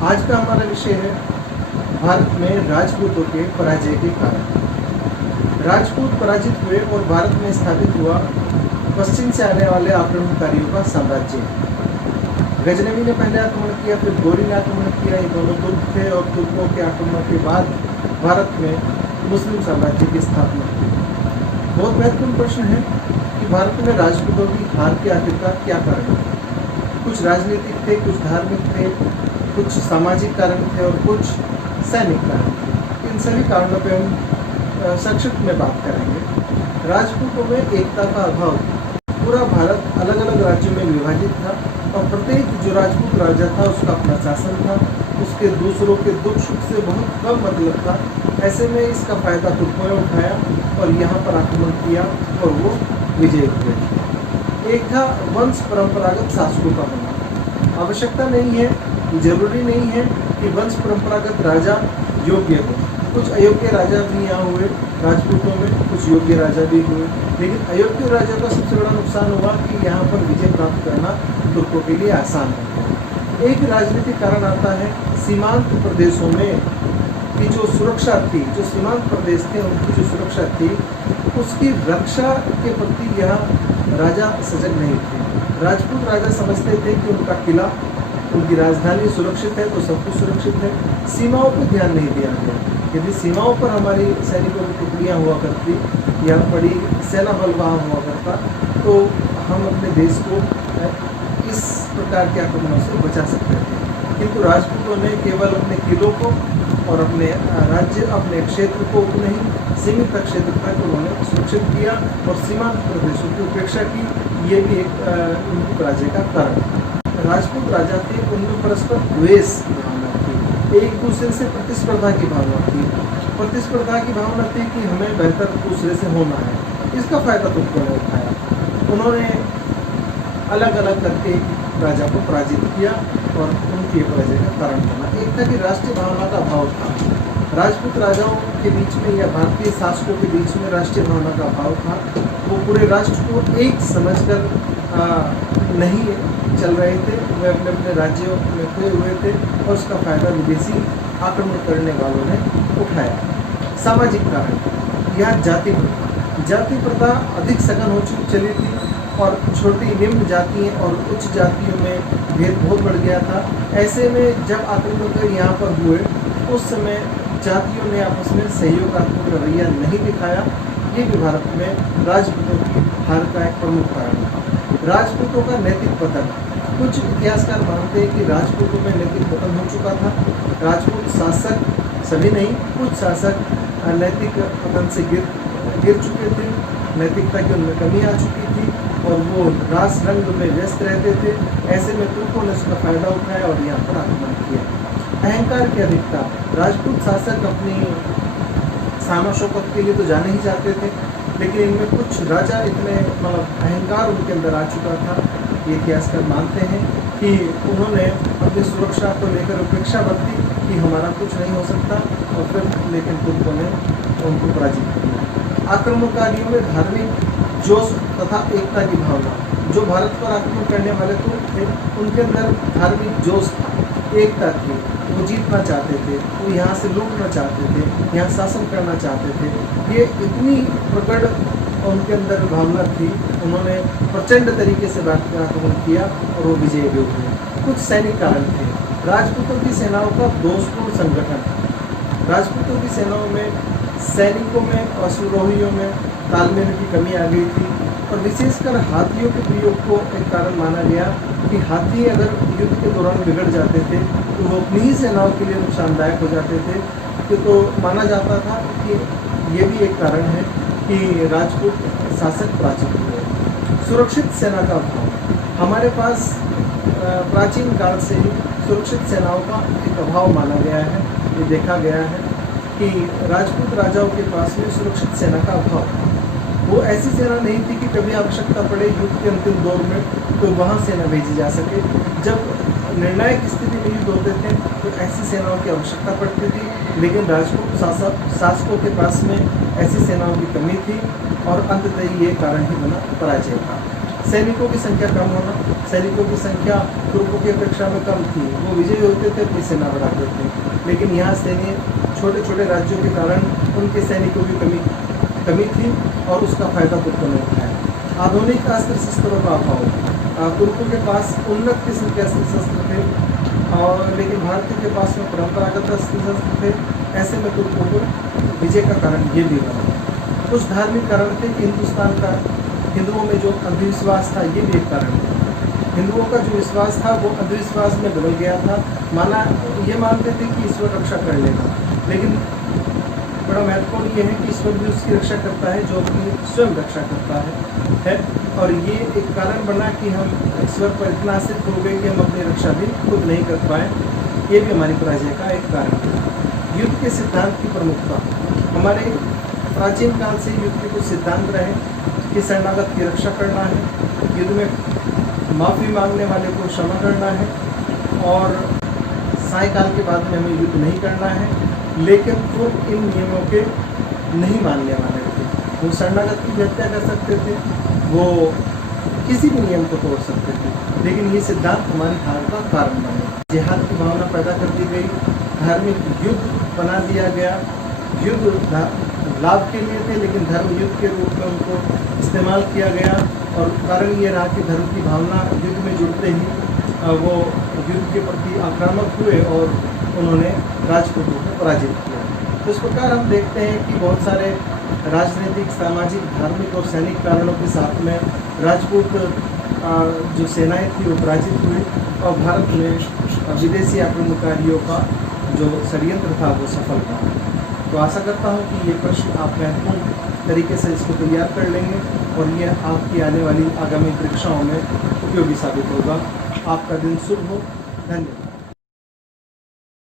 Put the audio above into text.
आज का हमारा विषय है भारत में राजपूतों के पराजय के कारण। राजपूत पराजित हुए और भारत में स्थापित हुआ पश्चिम से आने वाले आक्रमणकारियों का साम्राज्य। गजनवी ने पहले आक्रमण किया, फिर गौरी ने आक्रमण किया। ये दोनों तुर्क थे और तुर्कों के आक्रमण के बाद भारत में मुस्लिम साम्राज्य की स्थापना हुई। बहुत महत्वपूर्ण प्रश्न है कि भारत में राजपूतों की हार के आखिरकार क्या कारण थे। कुछ राजनीतिक थे, कुछ धार्मिक थे, कुछ सामाजिक कारण थे और कुछ सैनिक कारण थे। इन सभी कारणों पर हम संक्षिप्त में बात करेंगे। राजपूतों में एकता का अभाव। पूरा भारत अलग अलग राज्यों में विभाजित था और प्रत्येक जो राजपूत राजा था उसका अपना शासन था, उसके दूसरों के दुख सुख से बहुत कम मतलब था। ऐसे में इसका फायदा तुर्कों ने उठाया और यहाँ पर आक्रमण किया और वो विजय हुए। एक था वंश परंपरागत शासकों का होना। आवश्यकता नहीं है, जरूरी नहीं है कि वंश परंपरागत राजा योग्य हो। कुछ अयोग्य राजा भी यहाँ हुए राजपूतों में, कुछ योग्य राजा भी हुए। लेकिन अयोग्य राजा का सबसे बड़ा नुकसान हुआ कि यहाँ पर विजय प्राप्त करना तुर्कों के लिए आसान हो गया। एक राजनीतिक कारण आता है सीमांत प्रदेशों में की जो सुरक्षा थी, जो सीमांत प्रदेश थे उनकी जो सुरक्षा थी उसकी रक्षा के प्रति यहाँ राजा सजग नहीं थे। राजपूत राजा समझते थे कि उनका किला, उनकी राजधानी सुरक्षित है तो सब कुछ सुरक्षित है। सीमाओं पर ध्यान नहीं दिया गया। यदि सीमाओं पर हमारी सैनिकों की टुकड़ियाँ हुआ करती या बड़ी सेना बल वहाँ हुआ करता तो हम अपने देश को इस प्रकार के आक्रमणों से बचा सकते थे। किंतु राजपूतों ने केवल अपने किलों को और अपने राज्य, अपने क्षेत्र को उतने ही सीमित क्षेत्र तक उन्होंने सुरक्षित किया और सीमांत प्रदेशों की उपेक्षा की। ये भी एक उनकी पराजय का कारण। राजपूत राजा थे, उनमें परस्पर द्वेष की भावना थी, एक दूसरे से प्रतिस्पर्धा की भावना थी। प्रतिस्पर्धा की भावना थी कि हमें बेहतर दूसरे से होना है। इसका फायदा तुर्कों ने उठाया। उन्होंने अलग अलग करके राजा को पराजित किया और उनकी पराजय का कारण बना। एक था कि राष्ट्रीय भावना का अभाव था। राजपूत राजाओं के बीच में या भारतीय शासकों के बीच में राष्ट्रीय भावना का अभाव था। वो पूरे राष्ट्र को एक समझकर नहीं चल रहे थे। वे अपने अपने राज्यों में खोए हुए थे और उसका फायदा विदेशी आक्रमण करने वालों ने उठाया। सामाजिक कारण, यह जाति प्रथा अधिक सघन हो चली थी और छोटी निम्न जातियों और उच्च जातियों में भेद बहुत बढ़ गया था। ऐसे में जब आक्रमण यहाँ पर हुए उस समय जातियों ने आपस में सहयोगात्मक रवैया नहीं दिखाया। ये भी भारत में राजपूतों की हार का एक प्रमुख कारण था। राजपूतों का नैतिक पतन। कुछ इतिहासकार मानते हैं कि राजपूतों में नैतिक पतन हो चुका था। राजपूत शासक, सभी नहीं, कुछ शासक नैतिक पतन से गिर चुके थे। नैतिकता की उनमें कमी आ चुकी थी और वो रास रंग में व्यस्त रहते थे। ऐसे में तुर्कों ने उसका फायदा उठाया और यहाँ पर आक्रमण किया। अहंकार की अधिकता। राजपूत शासक अपनी शान शौकत के लिए तो जाने ही जाते थे, लेकिन इनमें कुछ राजा इतने अहंकार उनके अंदर आ चुका था। ये इतिहासकार मानते हैं कि उन्होंने अपनी सुरक्षा को लेकर उपेक्षा बरती कि हमारा कुछ नहीं हो सकता और फिर लेकिन तुर्कों ने उनको पराजित किया। आक्रमणकारियों में धार्मिक जोश तथा एकता की भावना। जो भारत पर आक्रमण करने वाले तुर्क थे उनके अंदर धार्मिक जोश था, एकता थी। वो जीतना चाहते थे, वो यहाँ से लूटना चाहते थे, यहाँ शासन करना चाहते थे। ये इतनी प्रकट उनके अंदर भावना थी, उन्होंने प्रचंड तरीके से भारत पर आक्रमण किया और वो विजयी भी हुए। कुछ सैनिक कारण थे। राजपूतों की सेनाओं का दोषपूर्ण संगठन। राजपूतों की सेनाओं में सैनिकों में, अश्वारोहियों में तालमेल की कमी आ गई थी और विशेषकर हाथियों के प्रयोग को एक कारण माना गया कि हाथी अगर युद्ध के दौरान बिगड़ जाते थे तो वो अपनी ही सेनाओं के लिए नुकसानदायक हो जाते थे। तो माना जाता था कि ये भी एक कारण है कि राजपूत शासक पराजित हुए। सुरक्षित सेना का अभाव। हमारे पास प्राचीन काल से ही सुरक्षित सेनाओं का एक अभाव माना गया है। ये देखा गया है कि राजपूत राजाओं के पास में सुरक्षित सेना का अभाव था। वो ऐसी सेना नहीं थी कि कभी आवश्यकता पड़े युद्ध के अंतिम दौर में तो वहाँ सेना भेजी जा सके। जब निर्णायक स्थिति में युद्ध होते थे तो ऐसी सेनाओं की आवश्यकता पड़ती थी, लेकिन राजपूत शासकों के पास में ऐसी सेनाओं की कमी थी और अंततः ये कारण ही बना पराजय का। सैनिकों की संख्या कम होना, सैनिकों की संख्या तुर्कों की अपेक्षा में कम थी। वो विजयी होते थे, अपनी सेना बढ़ाते थे, लेकिन यहाँ सैन्य छोटे छोटे राज्यों के कारण उनके सैनिकों की कमी थी और उसका फायदा तुर्कों ने उठाया। आधुनिक अस्त्र शस्त्रों का अभाव, तुर्कों के पास उन्नत किस्म के अस्त्र शस्त्र थे और लेकिन भारतीयों के पास में परंपरागत अस्त्र शस्त्र थे। ऐसे में तुर्कों को विजय का कारण ये भी बना। कुछ धार्मिक कारण थे कि हिंदुस्तान का हिंदुओं में जो अंधविश्वास था, ये भी एक कारण था। हिंदुओं का जो विश्वास था वो अंधविश्वास में बदल गया था। ये मानते थे कि ईश्वर रक्षा कर लेगा, लेकिन बड़ा महत्वपूर्ण ये है कि ईश्वर भी उसकी रक्षा करता है जो अपनी स्वयं रक्षा करता है। और ये एक कारण बना कि हम ईश्वर पर इतना आश्रित हो गए कि हम अपनी रक्षा भी खुद नहीं कर पाए। ये भी हमारी पराजय का एक कारण है। युद्ध के सिद्धांत की प्रमुखता, हमारे प्राचीन काल से युद्ध के कुछ सिद्धांत रहे कि शरणागत की रक्षा करना है, युद्ध में माफ़ी मांगने वाले को क्षमा करना है और सायकाल के बाद में हमें युद्ध नहीं करना है। लेकिन वो इन नियमों के नहीं मानने वाले थे। वो शरणागत की हत्या कर सकते थे, वो किसी भी नियम को तोड़ सकते थे, लेकिन ये सिद्धांत हमारी हार का कारण बने। जिहाद की भावना पैदा कर दी गई, धार्मिक युद्ध बना दिया गया। युद्ध लाभ के लिए थे, लेकिन धर्म युद्ध के रूप में उनको इस्तेमाल किया गया और कारण ये रहा कि धर्म की भावना युद्ध में जुड़ते ही वो युद्ध के प्रति आक्रामक हुए और उन्होंने राजपूतों को पराजित किया। तो इस प्रकार हम देखते हैं कि बहुत सारे राजनीतिक, सामाजिक, धार्मिक और सैनिक कारणों के साथ में राजपूत जो सेनाएं थी वो पराजित हुई और भारत में विदेशी आक्रमणकारियों का जो षड्यंत्र था वो सफल रहा। तो आशा करता हूँ कि ये प्रश्न आप महत्वपूर्ण तरीके से इसको तैयार कर लेंगे और ये आपकी आने वाली आगामी परीक्षाओं में उपयोगी साबित होगा। आपका दिन शुभ हो। धन्यवाद।